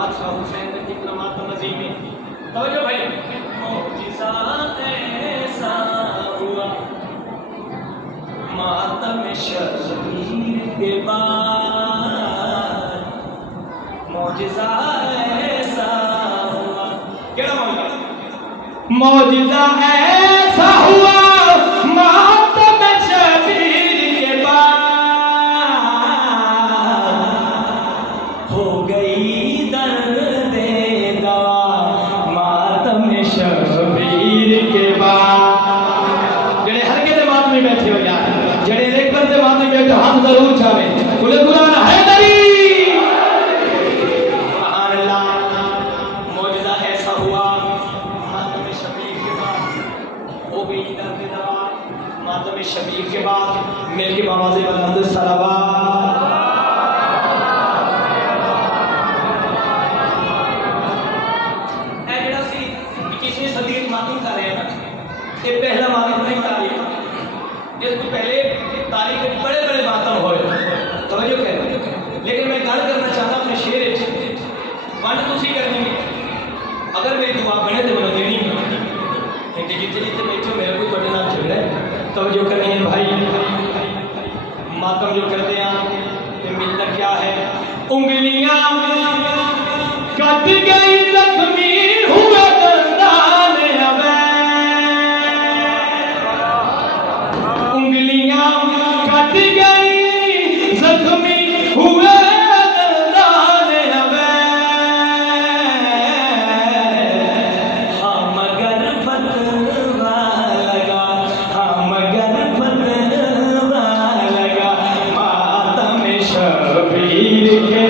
बादशाह हुसैन ने कितना मातम अजीम में तो जो भाई मौजिज़ा ऐसा हुआ मातम शबीर के बाद मौजिज़ा ऐसा हुआ क्या मौजिज़ा ऐसा हुआ मातम शबीर के बाद हो गई दर्द दवा मातम शबीर के बाद जड़े हर के मातम में बैठे हो यार जड़े लेकर से मातम में बैठे हाथ जरूर छावे बोले कुरान है दरी सुभान अल्लाह मौजिज़ा ऐसा हुआ मातम शबीर के बाद हो गई दर्द दवा मातम शबीर के बाद मिल के आवाज़ें बुलंद सलावत ये पहला मातम नहीं तारीख इसको पहले तारीख बड़े बड़े मातम हो तवज्जो करो लेकिन मैं गल करना चाहता अपने शेर वन तुसी करनी है अगर मेरी दुआ बने तो मैं देनी क्योंकि जितने जितने बैठे मेरे को थोड़े नाल जुड़ना है तवज्जो करनी है भाई मातम जो करते हैं ये मिलता क्या है उंगलियां कट गई जख्मी हुए दंदान अबे उंगलियां कट गई जख्मी हुए दंदान अबे हाँ मगर फतवा लगा हाँ मगर फतवा लगा मातम शबीर के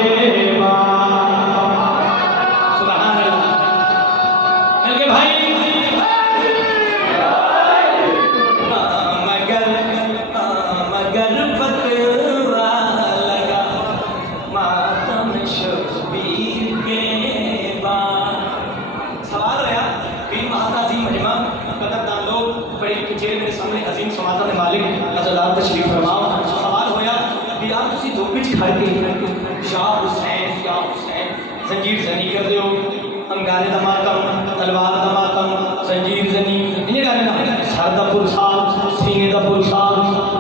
जंजीर जनी कर दो अंगारे दा मातम तलवार दा मातम जंजीर जनी ये गाने ना सर दा पुरसाल सीने दा पुरसाल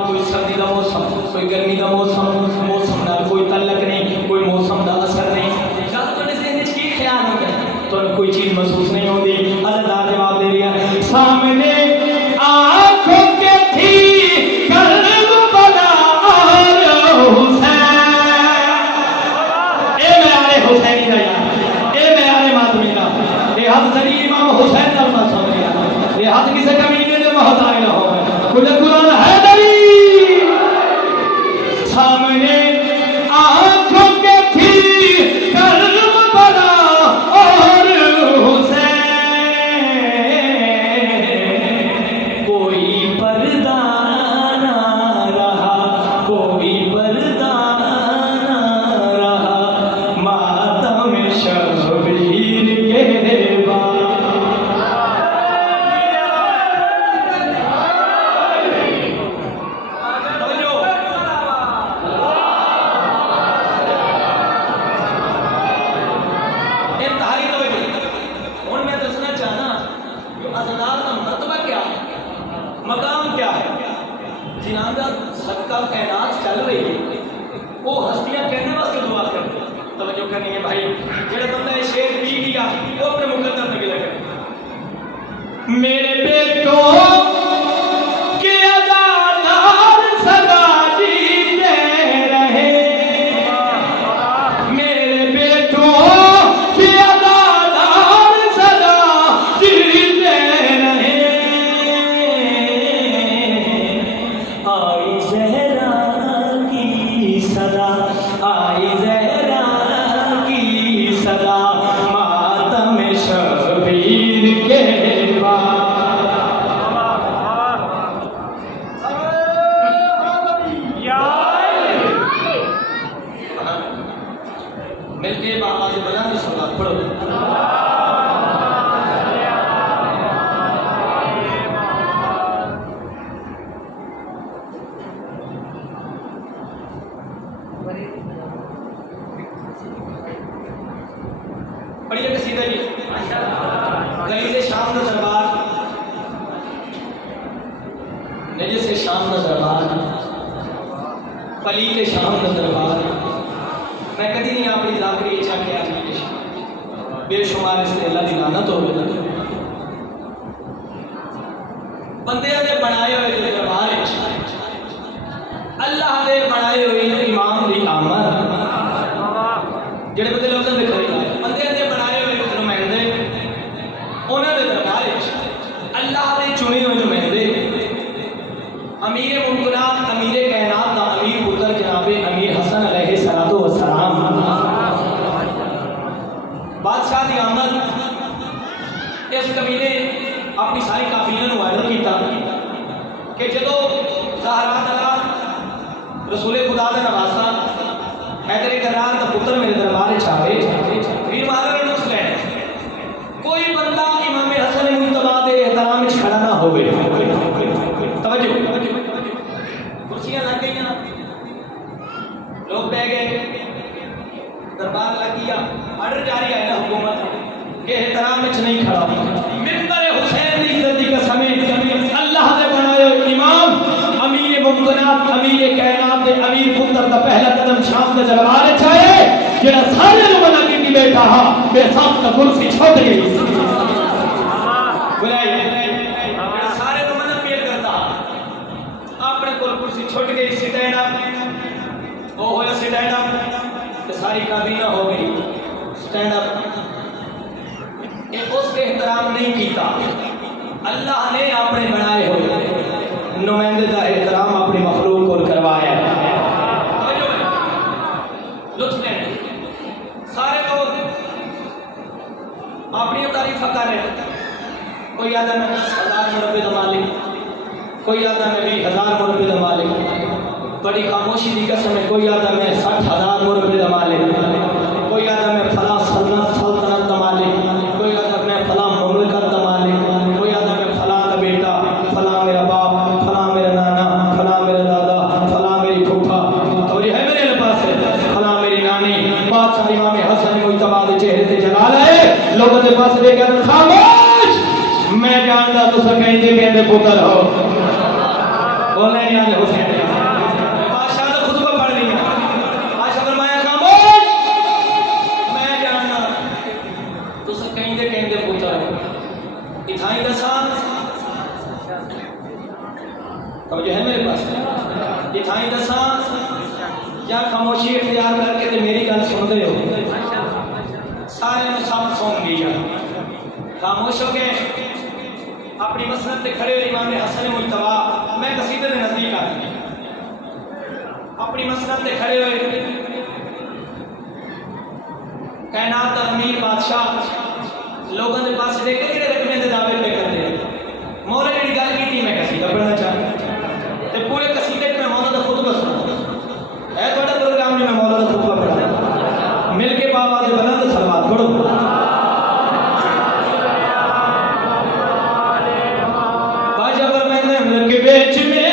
कोई सर्दी दा मौसम कोई गर्मी दा मौसम मौसम दा कोई तल्लक नहीं कोई मौसम दा असर नहीं जब तुहाडे ज़हन विच की ख्याल होंदा तुहानू कोई चीज़ महसूस नहीं होती अल्लाह जवाब दे रही है सामने आंखों के थी कल्ब बना और हुसैन ए मेरे हुसैन का हाथ सरी इमाम हुसैन का मसला ये हाथ किसे कमीने ने मोहताज ना हो खुले कुरान है दरी सामने आंखों के थी कल्ब बना और हुसैन कोई पर्दा ना रहा कोई पर्दा ना रहा मातम शबीर के मकाम क्या है जिन्हां सबका कैनात चल रही है वो हस्तियां कहने वास्ते दुआ करते तवज्जो करनी है भाई जेड़ा बंदा ये शेर पी गया वो अपने मुकद्दर में गिला करे मेरे बेटों के अज़ादार सदा जीते रहे मेरे बेटों के अज़ादार सदा जीते रहे आई ज़हरा की सदा आई ज़हरा की सदा मातम शबीर के मिलके बाबा से बना पढ़ो पढ़िए कसीदा जी। गली से शाम का दरबार, नजर से शाम का दरबार, पली के शाम का दरबार। मैं कभी नहीं अपनी जाकरी इच्छा किया बेशुमार इससे अल्लाह की लानत हो गई। बंदे ने बनाए हुए दरबार, अल्लाह ने बनाए हुए इमाम की आमद, जेडे बंदे लोग बंदे ने बनाए हुए नुमाइंदे, उन्होंने दरबार अल्लाह ने चुने हुए नुमाइंदे, अमीर मुमकिनात, अमीर कायनात का अमीर पुत्र जनाबे अमीर हसन अलैहिस्सलातु वस्सलाम बादशाह की आमद। इस कबीले अपनी सारी काफिले को वायरल किया कि जो ज़हरा तला रसूले खुदा का नवासा हैदर करार का पुत्र मेरे दरबार छावे वीर महाराज ने उसने कोई बंदा इमाम हसन मुस्तफा के एहतराम में खड़ा ना हो। तवज्जो, कुर्सियां लग गई, लोग बह गए, दरबार लग गया। ऑर्डर जारी आया हुकूमत के एहतराम में नहीं खड़ा। मिंबर हुसैन की इज्जत की कसम अल्लाह ने बनाए इमाम अमीर मुमकिनात, अमीर कायनात के अमीर पुत्र का पहला कदम शाम के दरबार चाहे जेड़ा सारे नु बना के बेटा हा बेसाब का कुर्सी छोड़ गई बुलाई जेड़ा सारे नु मना पेल करता अपने कोल कुर्सी छोड़ गई। स्टैंड अप वो होया, स्टैंड अप तो सारी काबीना हो गई स्टैंड अप। ये उसके एहतराम नहीं किया। अल्लाह ने अपने बनाए हुए नुमाइंदे का एहतराम अपनी मखलूक को करवाया। सारे लोग अपनी तारीफ कर रहे हैं। कोई आता मैं 10,000 मुरब्बे का मालिक, कोई आता मैं 20,000 मुरब्बे का मालिक। बड़ी खामोशी की कसम है, कोई आता मैं 60,000 मुरब्बे का मालिक, कोई आता मैं फला सल्तनत का मालिक, कोई आता मैं फला मुमलकत का मालिक, कोई आता मैं फला का बेटा, फला मेरा बाप, फला मेरा नाना, फला मेरा दादा, फला मेरी फूफा, और ये है मेरे पास है फला मेरी नानी। बादशाह इमाम हसन मुस्तफा के चेहरे से जलाल है, लोगों के पास लेकर खामोश। मैं जानता तो कहते मेरे पुत्र हो, बोले याद हुसैन जो है मेरे पास ये थाई दसा या खामोशी इख्तियार करके तो मेरी गल सुन रहे हो। सारे सब सुन गया, खामोश हो गए। अपनी मसनद पे खड़े इमाम हसन मुस्तफा, मैं कसीदे के नजदीक आ गई, अपनी मसनद पे खड़े हुए कायनात अमीर बादशाह लोगों के पास देखे कि रकमे के दावे पे कर दे मौला जी गल की मैं कसीदा पढ़ना चाहता पूरे कसीदे में मौला का खुतबा सुना है। थोड़ा प्रोग्राम में मैं मौला का खुतबा पढ़ा मिलके बाबा से बना तो सलवात पढ़ो। बाजा पर मैंने लग बेच में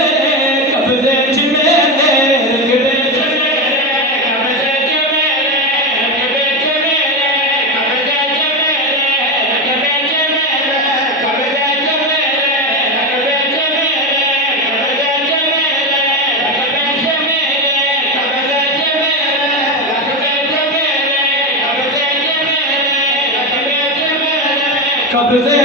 कब्जे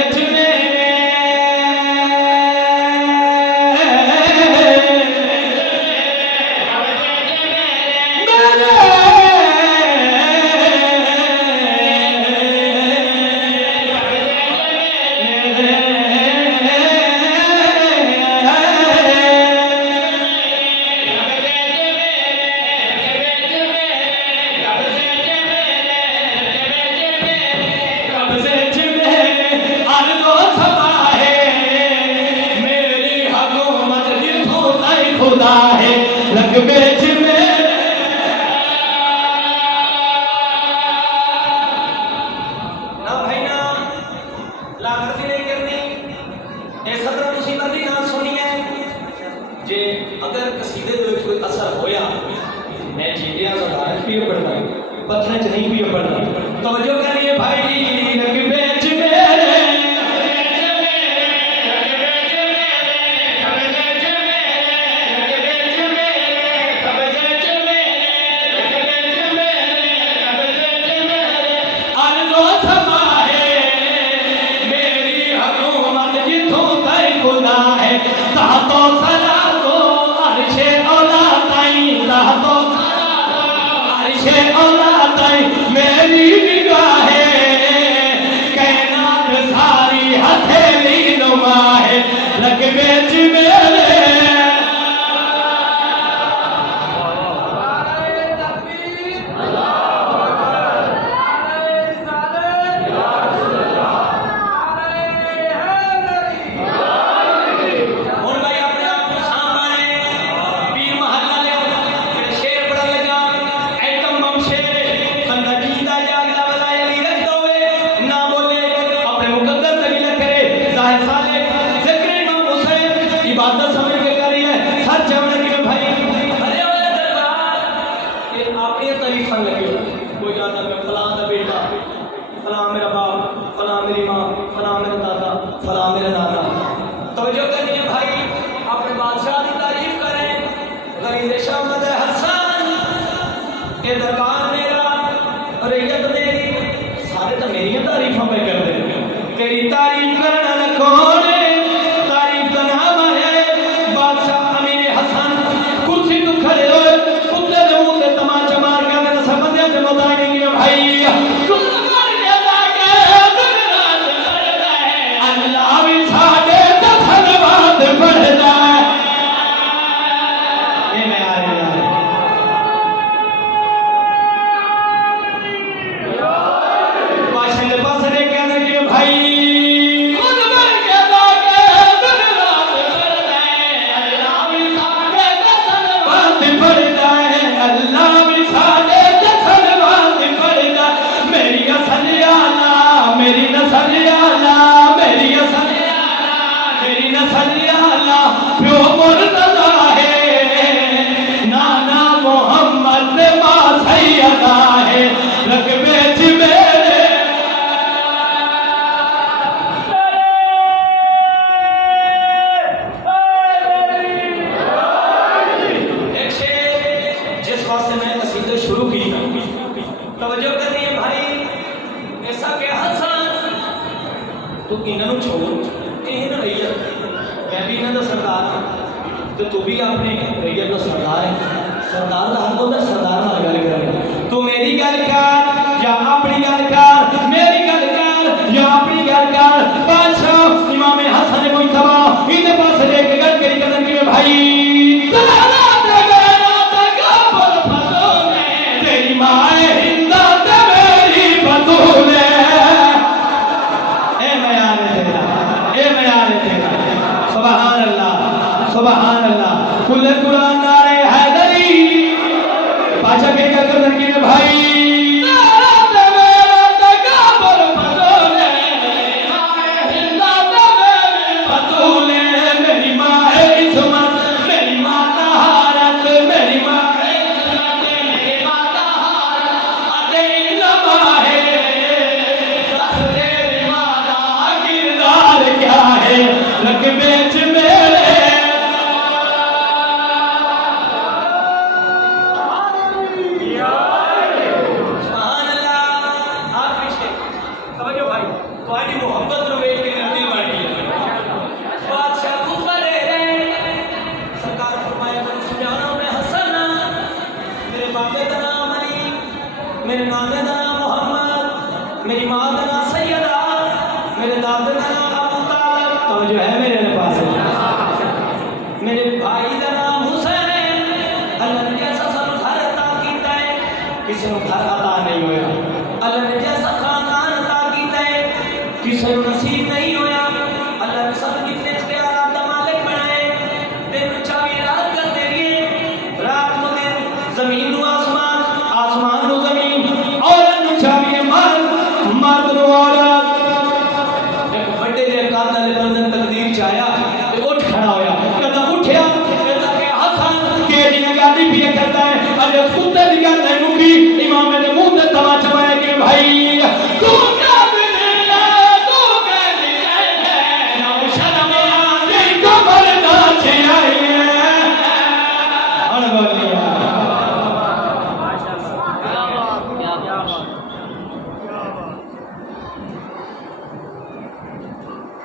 खुदा है रंग बेच में ना भाई ना लागती नहीं करनी ये सदर मुसीबत की ना सुनी है जे अगर कसीदे दे कोई असर होया मैं जीदिया सदारत भी पढ़ना पत्थर च नहीं भी पढ़ना तवज्जो करिए भाई के औलाद मेरी निगाहे कायनात सारी हथेली नुमा है रकबे च मेरे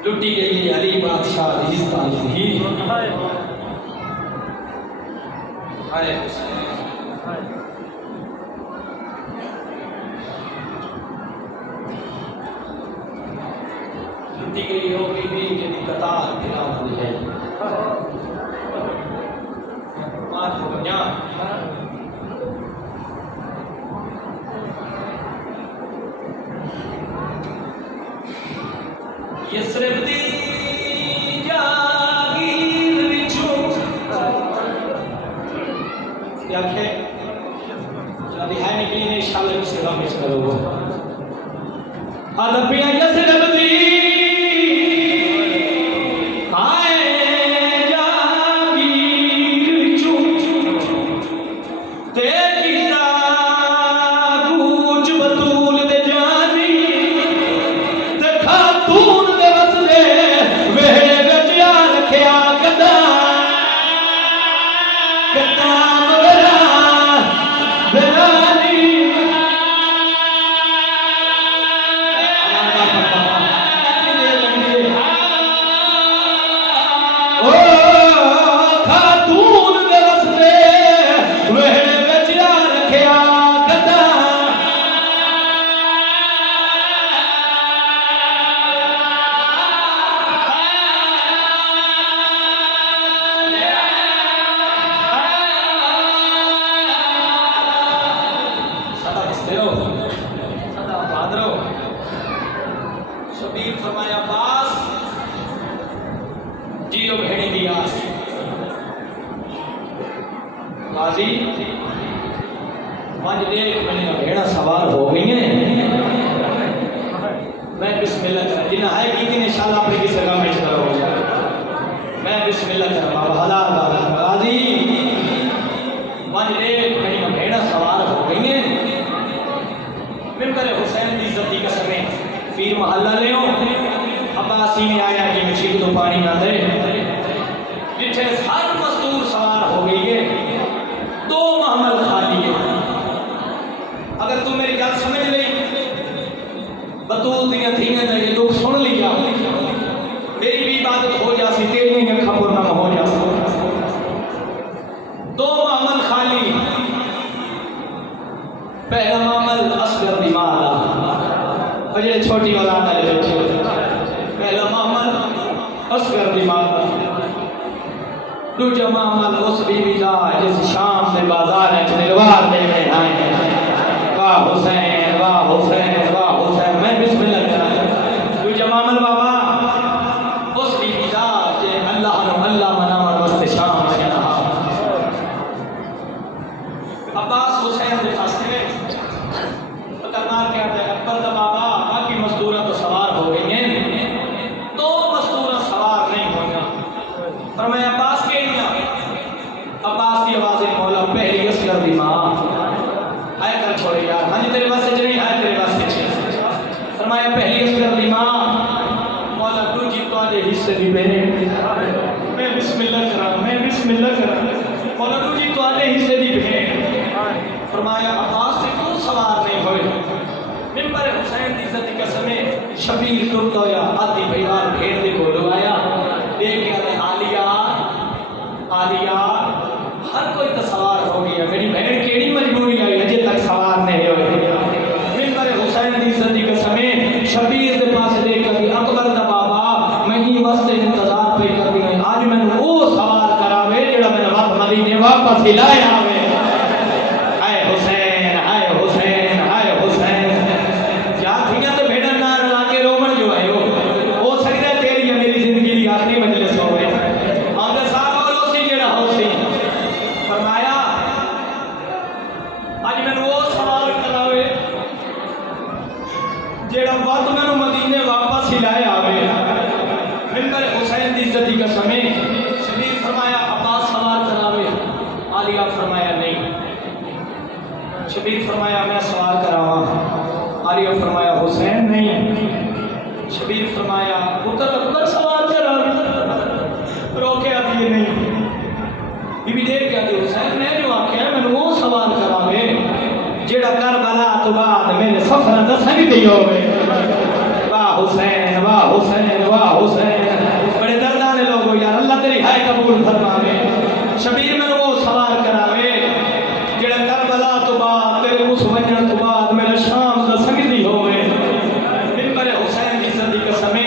लुटी गई अली बादशाह रेगिस्तान ही टुटी गई होगी भी यदि कतार बिना हुई है मार दुनिया यसरब दी जागीर विचों क्या है जब है निकली ने इंशाल्लाह इस सेवा में करो अदबिया यसरब दी शबीर फरमाया पास जियो भेड़ी दी आस गाजी आज देख मैंने भेड़ा सवार हो गई हैं मैं बिस्मिल्लाह कर जिन्हें है कि दिन इंशाल्लाह अपने की सगा में करो मैं बिस्मिल्लाह कर बाबा हलाल बाबा गाजी आज देख मैंने भेड़ा सवार हो गई हैं मिंबर हुसैन की इज्जत की कसम है पीर महल्ला ले अब्बासी में आया कि मशीद तो पानी ना दे जिथे हर मजदूर सवार हो गई है दो महमल खाली है अगर तू मेरी गल समझ ली बतूल दियां थी ये दुख सुन लिया मेरी भी इबादत हो जासी तेरी भी अखा पूर्ण हो जासी दो महमल खाली पहला महमल असगर दिमाग अजय छोटी औलाद है पहला मामल असगर दिमाग दूजा मामल उस बीवी का जिस शाम से बाजार है निर्वार देने आए हैं वाह हुसैन वाह हुसैन वाह हुसैन मैं बिस्मिल्लाह करा दूजा मामल बाबा उस बीवी का जे अल्लाह नो अल्लाह मनावर वास्ते शाम से रहा अब्बास हुसैन के फासले खतरनाक क्या है अकबर दा बाबा मजदूरा तो सवार हो गई हैं तो मजदूरा सवार नहीं होना पर मैं अब्बास के अब्बास की आवाज मौला पहली असगर दी मां आए कर छोड़े यार हाँ जी तेरे वास्ते नहीं आए तेरे वास्ते फरमाया पहली असगर दी मां मौला दूजी तुम्हारे हिस्से दी बहन मैं बिस्मिल्लाह करा मौला दूजी तुम्हारे हिस्से दी बहन फरमाया अब्बास से क्यों सवार नहीं होए मिंबर हुसैन की इज्जत की कसम शबीर टुरता होया आधी परिवार भेड़ दे कोल आया देख के आले आलिया आलिया हर कोई तो सवार हो गया मेरी बहन केड़ी मजबूरी आई अजे तक सवार नहीं होए मिंबर हुसैन की इज्जत की कसम शबीर के पास देख के अकबर दा बाबा मैं ही वास्ते इंतजार पे कर रही आज मैंने वो सवार करावे जेड़ा मैंने वक्त मदीने वापस हिलाया आवे जेड़ा वक्त मैंने मदीने वापस हिलाया आवे मिंबर हुसैन की इज्जत की कसम शबीर फरमाया अब्बास सवार करावे आलिया फरमाया नहीं शबीर फरमाया मैं सवार करावा आलिया फरमाया हुसैन नहीं शबीर फरमाया पुत्र अकबर सवार करावे रोके आती नहीं बीबी देख के आती हुसैन मैं जो आख्या मैंने वो सवार करावे जेड़ा करबला तो बाद मेरे सफर दसंग दी होवे वाह हुसैन वाह हुसैन वाह हुसैन बड़े दर्दाने लोग हो यार अल्लाह तेरी हाय कबूल फरमावे शबीर में वो सवार करावे जेड़ा करबला तो बाद तेरे उस वजन तो बाद मेरे शाम दसंग दी होवे मिंबर हुसैन की इज्जत की कसम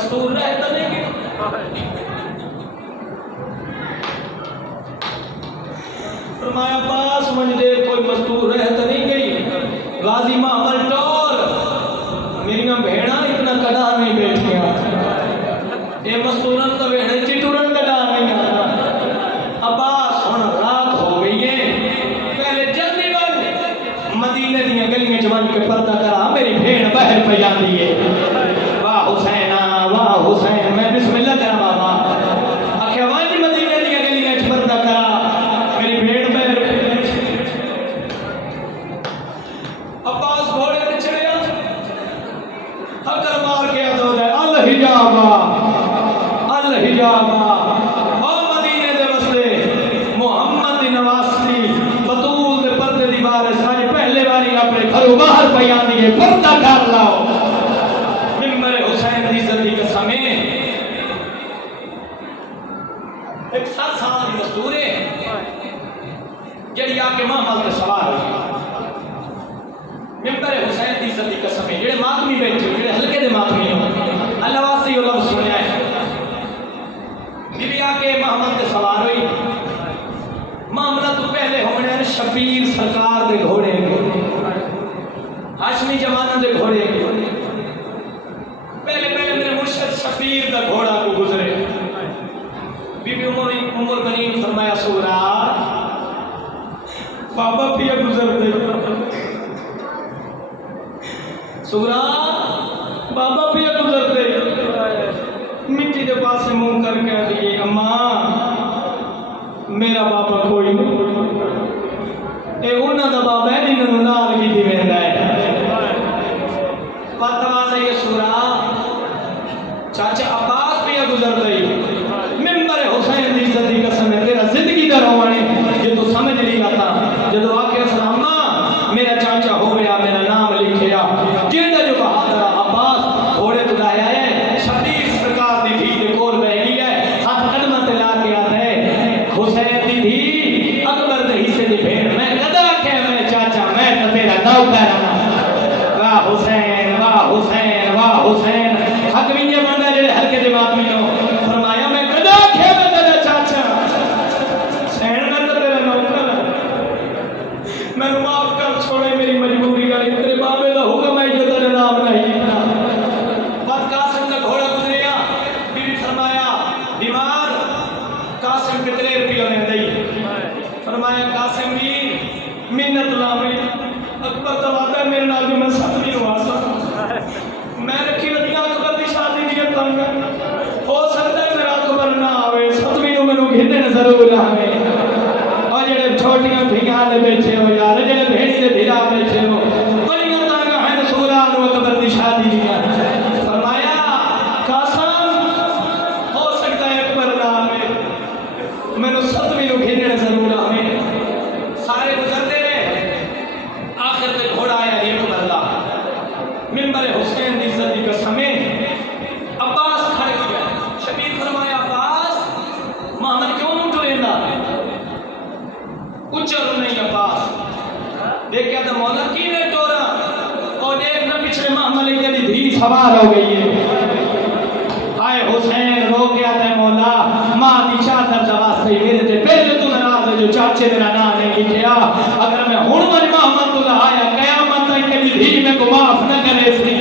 मस्तूर रहे तो नहीं गए। फरमाया पास मंजदे कोई मस्तूर रहे तो नहीं गई। गाजी महामल टोर मेरिया भेड़ा इतना कड़ा नहीं बैठिया, ये मस्तूरन तो भेड़े चिटूरन कड़ा नहीं आता। अब्बास हुण रात हो गई है, पहले जल्दी बन मदीने दी गलियां च बन के पर्दा करा, मेरी भेड़ बाहर पे जाती है। वाह हुसैना वाह हुसैन, मैं बिस्मिल्लाह करा बाबा आख्या वाजी मदीने दी गलियां च पर्दा करा, मेरी भेड़ बाहर। अब्बास घोड़े पे चढ़िया, हकर मार के दो दे अल हिजाबा अल हिजाबा। ओ मदीने दे वसले मोहम्मद दी नवासी बतूल दे पर्दे दी बार सारी पहले बारी अपने घरों बाहर पई आंदी है, पर्दा कर लाओ। मिंबर हुसैन दी इज्जत दी कसम है, एक 7 साल दी मजदूर है जड़ी आके मामल ते सवार मिंबर हुसैन दी इज्जत दी कसम है। जेड़े मातमी बैठे जेड़े हल्के दे मातमी हो अल्लाह वास्ते यो लफ्ज़ सुनया है। बीबी आके मोहम्मद ते सवार हुई, मामला तो पहले होने शबीर सरकार दे घोड़े हाशमी जमाना दे घोड़े, पहले पहले मेरे मुर्शिद शबीर दा घोड़ा को गुजरे। बीबी उमर बनी फरमाया सूरा बाबा पिया गुजर दे, सूरा बाबा पिया गुजर दे। मिट्टी के पास से मुंह करके दिए अम्मा मेरा बाबा कोई नहीं, ये उन्होंने दा बाबा है जिन्होंने नाल की दी वेंदा है। फतवा से ये सूरा चाचा अब्बास पिया गुजर गई, मिंबर हुसैन दी इज्जत दी कसम है तेरा जिंदगी दा रोवण है जे तू समझ नहीं आता। जदों आके सलामा मेरा चाचा हो गया, मेरा नाम लिखिया, जेड़ा जो बहादुर अब्बास घोड़े तो लाया है, शबीर सरकार दी धी दे कोल बैठ गई है, हाथ कदम ते ला के आ रहे हुसैन दी धी अकबर दे हिस्से दी भेड़। मैं कदा आख्या मैं चाचा मैं तो तेरा नौकर हां। वाह हुसैन वाह हुसैन वाह हुसैन, हक भी ये बंदा जेड़े हल्के दे आदमी हो। फरमाया मैं कदा आख्या मैं तेरा चाचा, हुसैन मैं तो तेरा नौकर, मैं माफ कर छोड़े मेरी मजबूरी आई, तेरे बाबे दा हुक्म है जो तेरे नाम नहीं। बात कासिम दा घोड़ा गुजरिया, बीबी फरमाया बीमार कासिम कितने रुपये ने दई। फरमाया कासिम भी मिन्नत लावे अकबर दा वादा मेरे नाल जो मैं साथ नहीं हुआ सा, मैं रखी रतिया अकबर दी शादी दी तंग हो सकता है मेरा अकबर ना आवे, सतवीं नु मैनू घिंदे जरूर आवे। और जेड़े छोटियां धियां दे बैठे हो यार, जेड़े भेड़ी दे धिरा बैठे हो बड़ियां तंग हैं सूरा नु अकबर दी शादी दी। फरमाया कासिम हो सकता है अकबर ना आवे, मैनू सतवीं नु घिंदे जरूर आवे। सारे गुजरते रहे, आखिर पे घोड़ा आया एक बंदा मिंबर हुसैन दी इज्जत दी कसम है। अब्बास खड़े हो गया, शबीर फरमाया अब्बास मोहम्मद क्यों नहीं टुरेंदा, उच्चर नहीं अब्बास देखिया तो मौला की ने टोरा और देखना पिछले मोहम्मद की धी सवार हो गई है। हाय हुसैन रो गया था मौला मां दी चादर दा वास्ते मेरे ते पहले तू नाराज है जो चाचे मेरा नाम नहीं लिखिया, अगर मैं हुण मन मोहम्मद तो लाया कयामत तक की धी में को माफ न करे सी।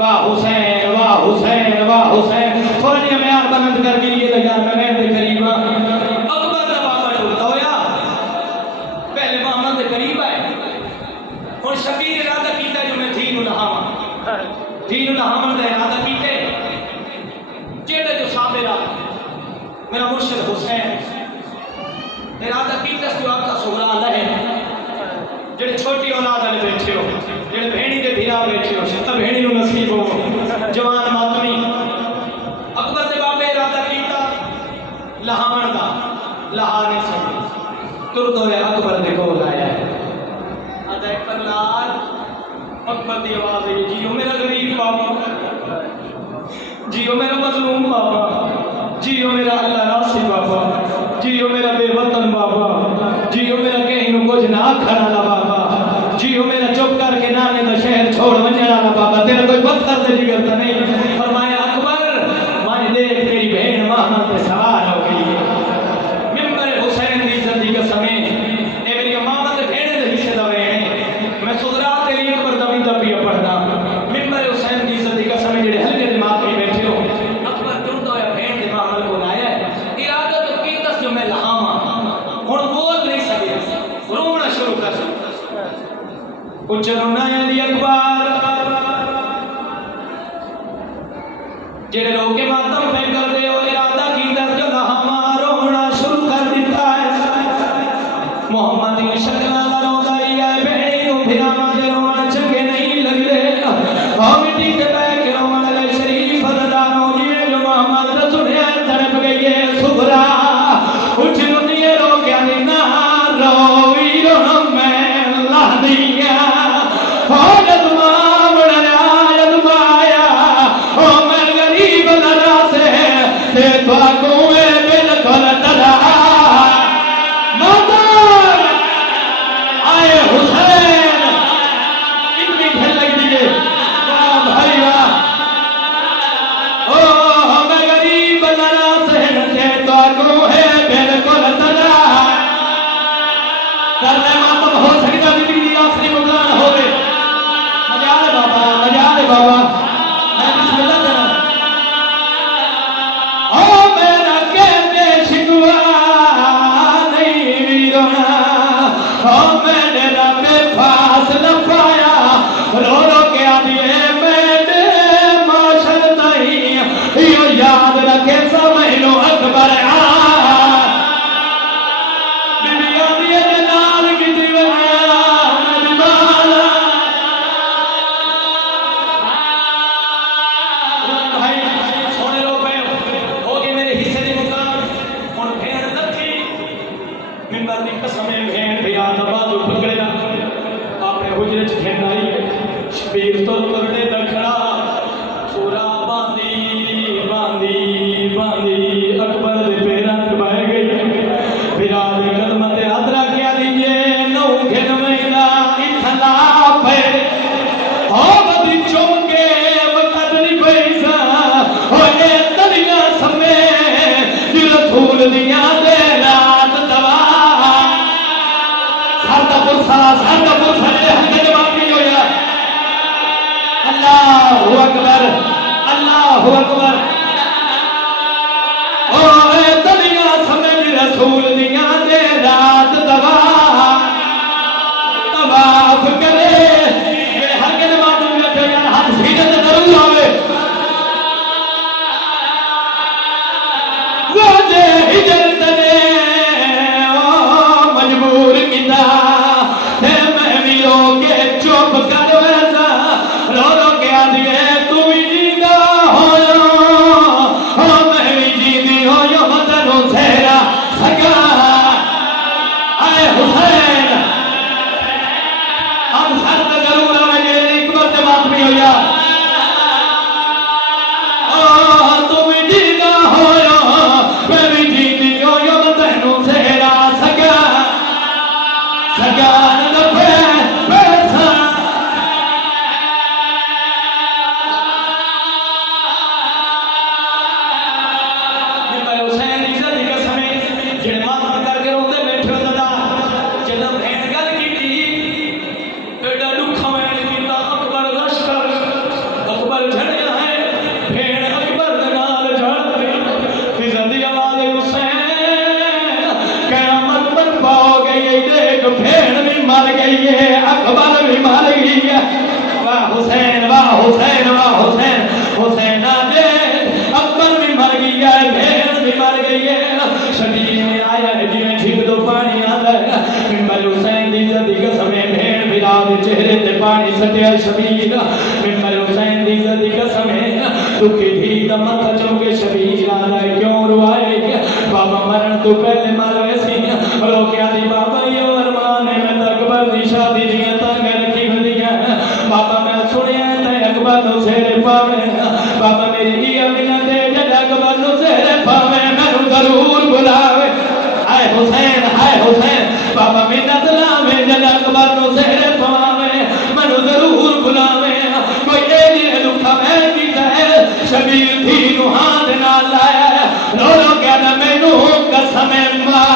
वाह हुसैन वाह हुसैन वाह हुसैन, थोड़ी म्यार बुलंद करके लिए लगा मैं दे करीब अकबर दा बाबा टूटता होया पहले मोहम्मद दे करीब आए। हुण शबीर इरादा कीता जो मैं धी नु नहावां, धी नु नहावण दा इरादा कीते, जेड़ा जो साबिरा मेरा मुर्शिद हुसैन इरादा कीता जो आका सुगरा लहे, जेड़े छोटी औलाद वाले बैठे हो, जेड़े भेड़ी दे भिरा बैठे हो, सिद्धा भेड़ी नु नसीब हो जवान मातमी। अकबर दे बाबे इरादा कीता लहावण दा, लहा नहीं सके तुर दो अकबर दे कोल आया आदा एक पर लाल अकबर दी आवाज आई, जियो मेरा गरीब बाबा, जियो मेरा मजलूम बाबा, जियो मेरा अल्लाह रासी बाबा, जियो मेरा बेवतन बाबा, जियो मेरा कहीं नु कुछ ना खाना ला बाबा, जियो मेरा चुप करके नाने दा शहर छोड़ वंजण वाला बाबा, तेरा कोई पत्थर दे जिगर ता नहीं। फरमाया अकबर रोना दी अखबार जेड़े रो के मातम पे करते हो इरादा की दस जगह हमारा रोना शुरू कर दिता है मोहम्मद दी शक्ल दा रोंदा ही है बेड़ी नु फिरावां दे रोना चंगे नहीं लगदे ओ मिट्टी ते बैठ के रोवन लगे शरीफ अदानो जिवे जो मोहम्मद दा सुनया तड़प गई है सुभरा उठ रुनिए रो के ना रोई रो मैं ला दिया हो जदमा बड़ा जदमाया ओ मैं गरीब लड़ा से ते तो कोए बिल्कुल तड़ा मदर आए हुसैन इतनी भीड़ लग दी है वाह भाई वाह ओ मैं गरीब लड़ा से ते तो कोए बिल्कुल तड़ा करने मातम हो सकता जिंदगी की आखिरी मुद्रान हो गए मजा ले बाबा मैं बिस्मिल्लाह करा ओ मेरा कहते शिकवा नहीं वीरोना ओ मैंने रबे फास न पाया रो रो के आदिए मैंने माशर नहीं यो याद रखे समय नो अकबर शबीर तो करने दखड़ा पूरा बांधी बांधी बांधी अकबर दे पैरां ते बह गई फिरा दे कदम ते हाथ रख के दीजिए नौ घेन मैदा इथला पे ओ बदी चौके वक्त नहीं पैसा ओ ए तलिया समय जी रसूल दिया दे रात दवा सादा पुरसा दे हक जवाब नहीं होया अल्लाहु अकबर ओ तलिया समझ रसूल दिया दे रात तवाफ करे मेरे हर के जवाब में बैठे यार हाथ सीधे ते जरूर आवे वो जे हिजरत ने ओ मजबूर किदा ते मैं भी होके चुप कर वैसा रो रो के आदिए तू भी जींदा होयो हो मैं भी जींदी होयो मदनो सेरा सगा आए हुसैन हम सर पे जरूर आवेंगे एक बार बात भी होया ओ तू भी जींदा होयो मैं भी जींदी होयो मदनो सेरा सगा न पे पैसा भेड़ भी मर गई है अकबर भी मर गई है वाह हुसैन हुसैन दे अकबर भी मर गई है भेड़ भी मर गई है शबीर में आया है जिन्हें ठीक दो पानी आता है मिंबर हुसैन दी जदी कसम भेड़ बिरा दे चेहरे ते पानी सटिया शबीर मिंबर हुसैन दी जदी कसम दुखी धी दा मथा चौके शबीर आला क्यों रुआए बाबा मरण तो पहले मारे सी रो के आदि बाबा ये अरमान है मैं अकबर दी शादी दिया तंग रखी हुंदियां बाबा मैं सुनिया ते अकबर नु सेरे पावे बाबा मेरी अमीना दे जद अकबर नु सेरे पावे मैनू जरूर बुलावे हाय हुसैन बाबा मिन्नत लावे जद अकबर नु सेरे पावे मैनू जरूर बुलावे कोई एली दुखा मैं कीता है शबीर थी नु हाथ ना लाया रो रो के मैनू कसम मां